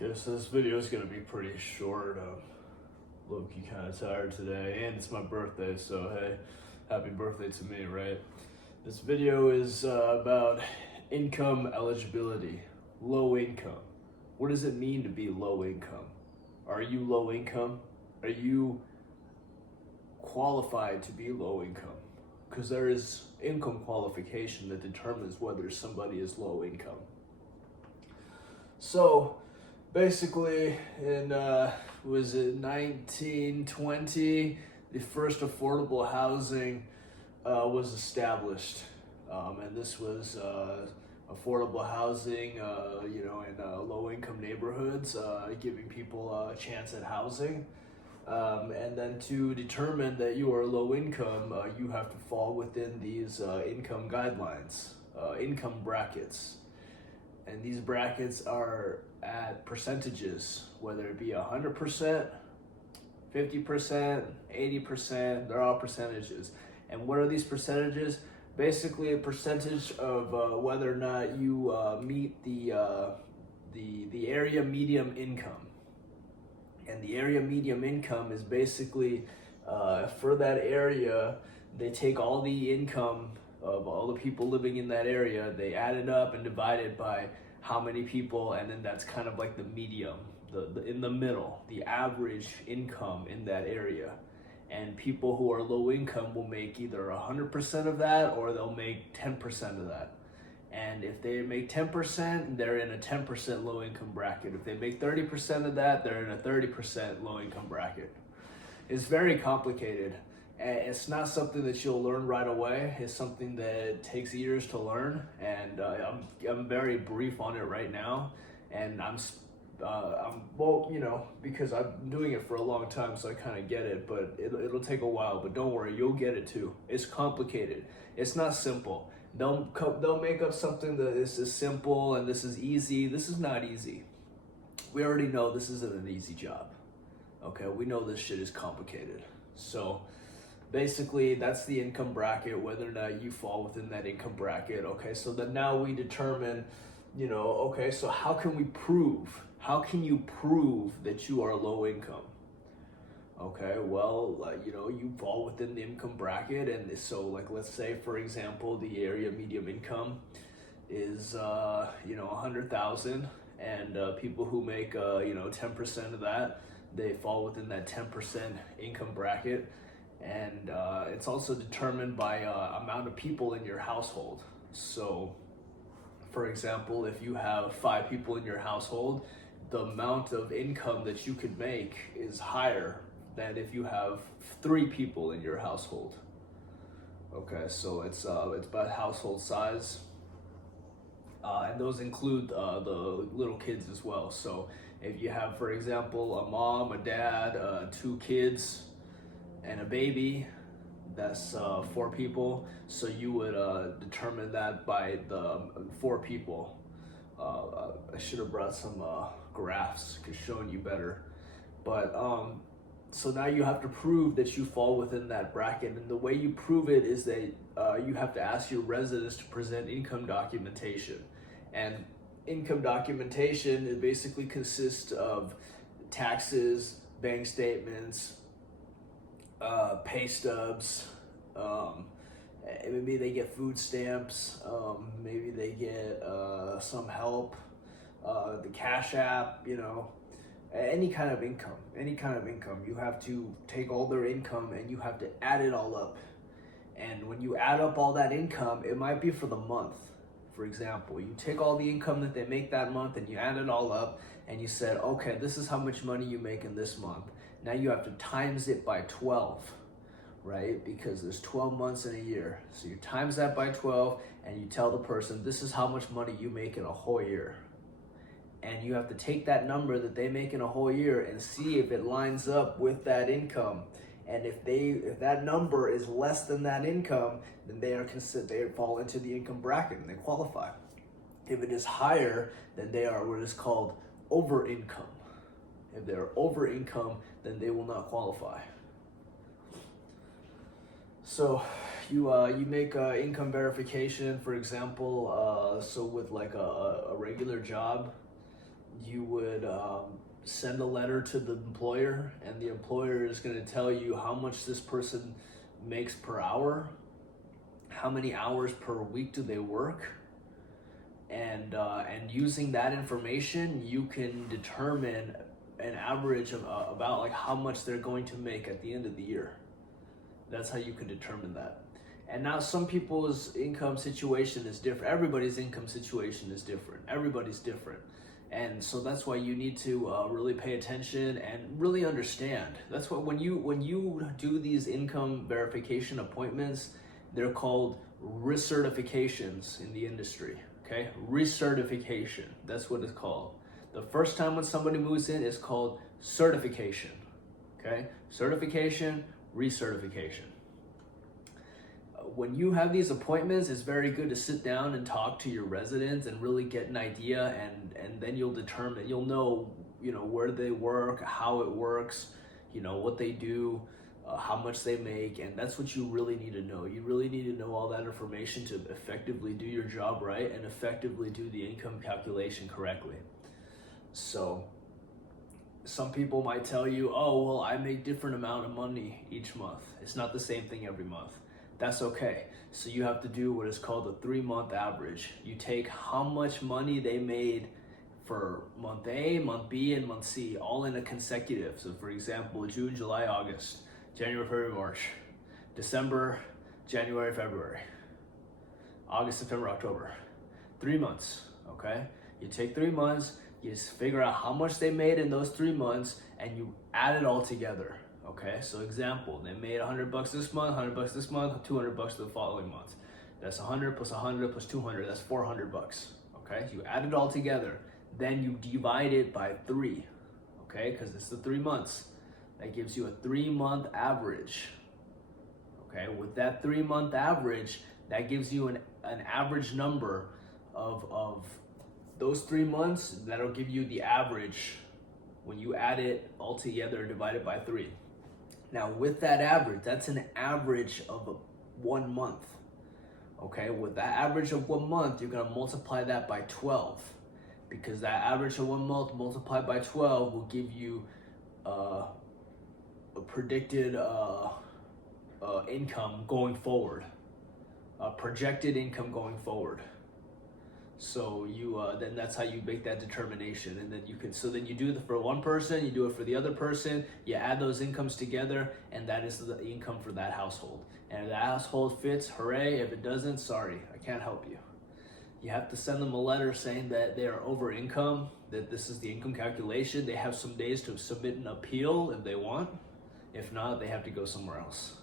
Okay, so this video is gonna be pretty short. Low-key kind of tired today, and it's my birthday, so hey, happy birthday to me, right? This video is about income eligibility, low income. What does it mean to be low income? Are you low income? Are you qualified to be low income? Because there is income qualification that determines whether somebody is low income. So basically, in was it 1920, the first affordable housing was established, and this was affordable housing, in low-income neighborhoods, giving people a chance at housing. And then to determine that you are low income, you have to fall within these income guidelines, income brackets. And these brackets are at percentages, whether it be 100%, 50%, 80%, they're all percentages. And what are these percentages? Basically a percentage of whether or not you meet the area median income. And the area median income is basically, for that area, they take all the income of all the people living in that area, they add it up and divide it by how many people, and then that's kind of like the medium, the in the middle, the average income in that area. And people who are low income will make either 100% of that, or they'll make 10% of that. And if they make 10%, they're in a 10% low income bracket. If they make 30% of that, they're in a 30% low income bracket. It's very complicated. And it's not something that you'll learn right away. It's something that takes years to learn, and I'm very brief on it right now. And because I'm doing it for a long time, so I kind of get it. But it'll take a while. But don't worry, you'll get it too. It's complicated. It's not simple. They'll make up something that this is simple and this is easy. This is not easy. We already know this isn't an easy job. Okay, we know this shit is complicated. So basically, that's the income bracket, whether or not you fall within that income bracket. Okay, so then now we determine, okay, so how can you prove that you are low income? Okay, well, you fall within the income bracket, and so, let's say, for example, the area median income is, 100,000, and people who make, 10% of that, they fall within that 10% income bracket. And it's also determined by amount of people in your household. So, for example, if you have 5 people in your household, the amount of income that you could make is higher than if you have 3 people in your household. Okay, so it's about household size, and those include the little kids as well. So if you have, for example, a mom, a dad, 2 kids, and a baby, that's 4 people. So you would determine that by the 4 people. I should have brought some graphs, cause showing you better. But so now you have to prove that you fall within that bracket, and the way you prove it is that you have to ask your residents to present income documentation. And income documentation, it basically consists of taxes, bank statements, pay stubs, maybe they get food stamps, maybe they get some help, the Cash App, any kind of income. You have to take all their income and you have to add it all up. And when you add up all that income, it might be for the month. For example, you take all the income that they make that month and you add it all up, and you said, okay, this is how much money you make in this month. Now you have to times it by 12, right? Because there's 12 months in a year. So you times that by 12 and you tell the person, this is how much money you make in a whole year. And you have to take that number that they make in a whole year and see if it lines up with that income. And if that number is less than that income, then they fall into the income bracket and they qualify. If it is higher, then they are what is called over income. If they're over income, then they will not qualify. So you make income verification, for example. So with like a regular job, you would send a letter to the employer, and the employer is going to tell you how much this person makes per hour, how many hours per week do they work, and using that information, you can determine an average of about like how much they're going to make at the end of the year. That's how you can determine that. And now some people's income situation is different. Everybody's income situation is different. Everybody's different. And so that's why you need to really pay attention and really understand. That's why when you do these income verification appointments, they're called recertifications in the industry. Okay, recertification. That's what it's called. The first time when somebody moves in, it's called certification. Okay, certification, recertification. When you have these appointments, it's very good to sit down and talk to your residents and really get an idea, and then you'll know, where they work, how it works, what they do, how much they make, and that's what you really need to know. You really need to know all that information to effectively do your job right and effectively do the income calculation correctly. So some people might tell you, oh, well, I make different amount of money each month. It's not the same thing every month. That's okay. So you have to do what is called a 3-month average. You take how much money they made for month A, month B, and month C, all in a consecutive. So for example, June, July, August, January, February, March, December, January, February, August, September, October. 3 months, okay? You take 3 months, you just figure out how much they made in those 3 months, and you add it all together. Okay, so example, they made $100 this month, $100 this month, $200 the following month. That's 100 plus 100 plus 200, that's $400. Okay, so you add it all together, then you divide it by 3. Okay, because it's the 3 months. That gives you a 3-month average. Okay, with that 3-month average, that gives you an average number of those 3 months. That'll give you the average when you add it all together divided by 3. Now with that average, that's an average of 1 month. Okay, with that average of 1 month, you're gonna multiply that by 12, because that average of 1 month multiplied by 12 will give you a predicted income going forward, projected income going forward. So you then that's how you make that determination, and then you do it for one person, you do it for the other person, you add those incomes together, and that is the income for that household. And if that household fits, hooray. If it doesn't, sorry, I can't help you. You have to send them a letter saying that they are over income, that this is the income calculation. They have some days to submit an appeal if they want. If not, they have to go somewhere else.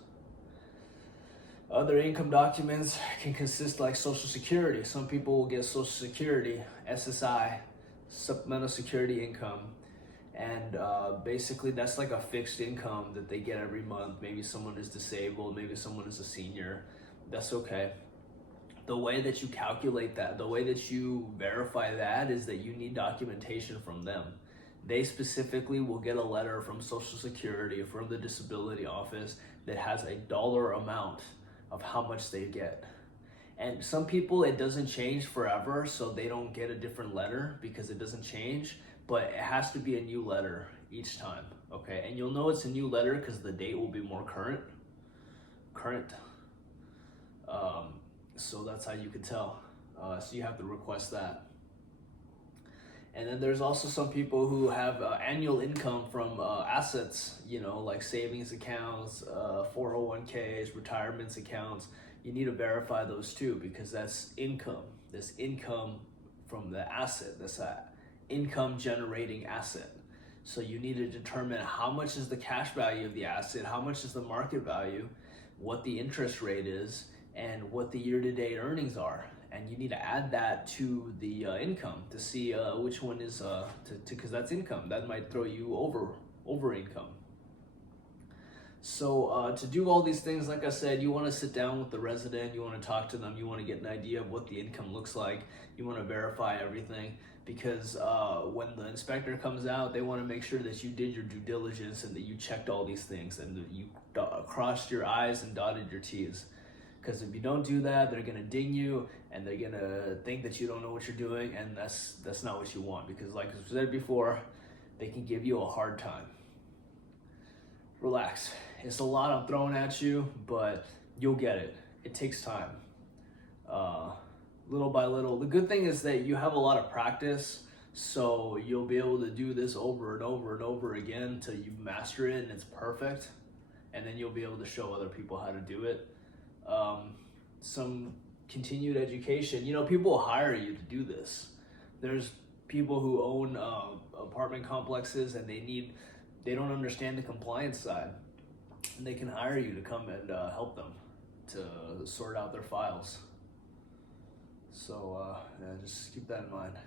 Other income documents can consist like Social Security. Some people will get Social Security, SSI, Supplemental Security Income, and basically that's like a fixed income that they get every month. Maybe someone is disabled, maybe someone is a senior. That's okay. The way that you calculate that, the way that you verify that is that you need documentation from them. They specifically will get a letter from Social Security or from the disability office that has a dollar amount of how much they get. And some people, it doesn't change forever, so they don't get a different letter because it doesn't change, but it has to be a new letter each time, okay? And you'll know it's a new letter because the date will be more current. So that's how you can tell. So you have to request that. And then there's also some people who have annual income from assets, like savings accounts, 401ks, retirements accounts. You need to verify those too, because that's income. That's income from the asset. That's that income generating asset. So you need to determine how much is the cash value of the asset, how much is the market value, what the interest rate is, and what the year-to-date earnings are. And you need to add that to the income to see which one is, because that's income. That might throw you over income. So to do all these things, like I said, you want to sit down with the resident, you want to talk to them, you want to get an idea of what the income looks like, you want to verify everything, because when the inspector comes out, they want to make sure that you did your due diligence and that you checked all these things and that you crossed your I's and dotted your T's. Because if you don't do that, they're gonna ding you and they're gonna think that you don't know what you're doing, and that's not what you want. Because like I said before, they can give you a hard time. Relax. It's a lot I'm throwing at you, but you'll get it. It takes time. Little by little. The good thing is that you have a lot of practice, so you'll be able to do this over and over and over again until you master it and it's perfect, and then you'll be able to show other people how to do it. Some continued education. People will hire you to do this. There's people who own apartment complexes and they don't understand the compliance side, and they can hire you to come and help them to sort out their files. So just keep that in mind.